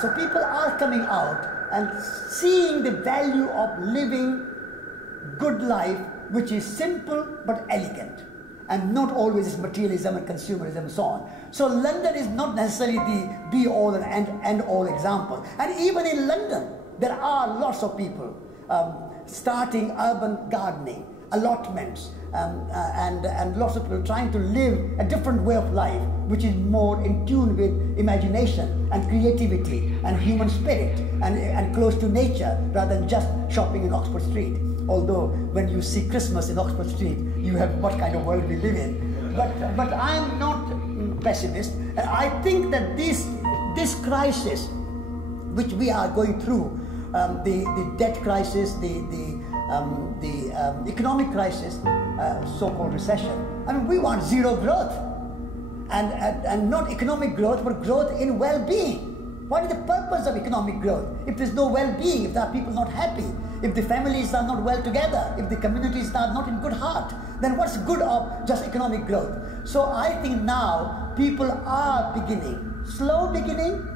So people are coming out and seeing the value of living good life, which is simple but elegant, and not always is materialism and consumerism and so on. So London is not necessarily the be-all and end-all example. And even in London, there are lots of people starting urban gardening, allotments, and lots of people trying to live a different way of life, which is more in tune with imagination and creativity and human spirit and close to nature, rather than just shopping in Oxford Street. Although when you see Christmas in Oxford Street, you have what kind of world we live in. But I'm not pessimist. I think that this crisis, which we are going through, the debt crisis, the economic crisis, so-called recession. I mean, we want zero growth, and not economic growth, but growth in well-being. What is the purpose of economic growth if there's no well-being, if there are people not happy, if the families are not well together, if the communities are not in good heart? Then what's good of just economic growth? So I think now people are beginning, slow beginning,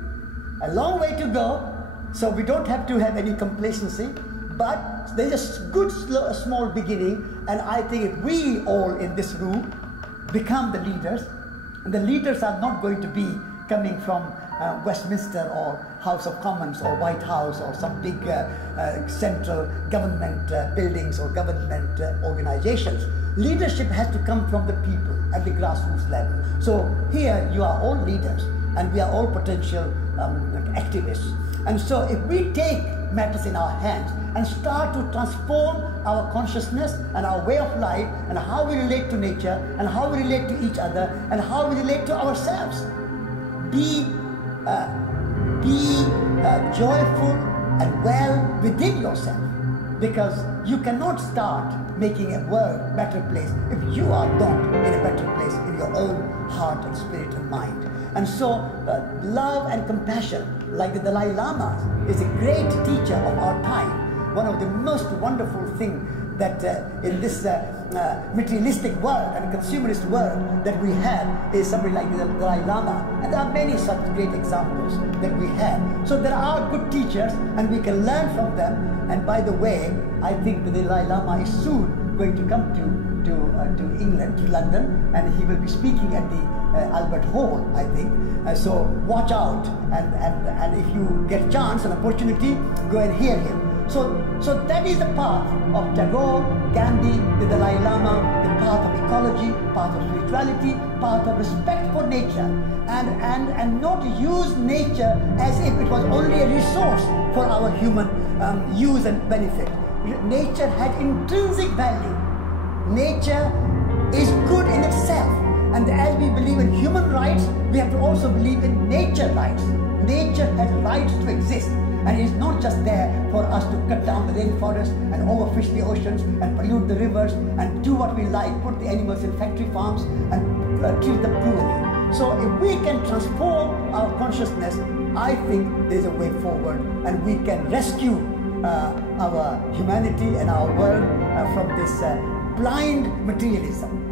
a long way to go. So we don't have to have any complacency, but there's a good small beginning. And I think if we all in this room become the leaders, and the leaders are not going to be coming from Westminster or House of Commons or White House or some big central government buildings or government organizations. Leadership has to come from the people at the grassroots level. So here you are all leaders, and we are all potential activists. And so if we take matters in our hands and start to transform our consciousness and our way of life and how we relate to nature and how we relate to each other and how we relate to ourselves, be joyful and well within yourself, because you cannot start making a world better place if you are not in a better place in your own heart and spirit and mind. And so love and compassion, like the Dalai Lama, is a great teacher of our time. One of the most wonderful things that in this materialistic world and consumerist world that we have is somebody like the Dalai Lama. And there are many such great examples that we have. So there are good teachers and we can learn from them. And by the way, I think the Dalai Lama is soon going to come to England, to London, and he will be speaking at the Albert Hall, I think. So watch out, and if you get a chance, an opportunity, go and hear him. So that is the path of Tagore, Gandhi, the Dalai Lama, the path of ecology, path of spirituality, path of respect for nature, and not use nature as if it was only a resource for our human use and benefit. Nature had intrinsic value. Nature is good in itself. And as we believe in human rights, we have to also believe in nature rights. Nature has rights to exist. And it is not just there for us to cut down the rainforest and overfish the oceans and pollute the rivers and do what we like, put the animals in factory farms and treat them cruelly. So if we can transform our consciousness, I think there's a way forward, and we can rescue our humanity and our world from this blind materialism.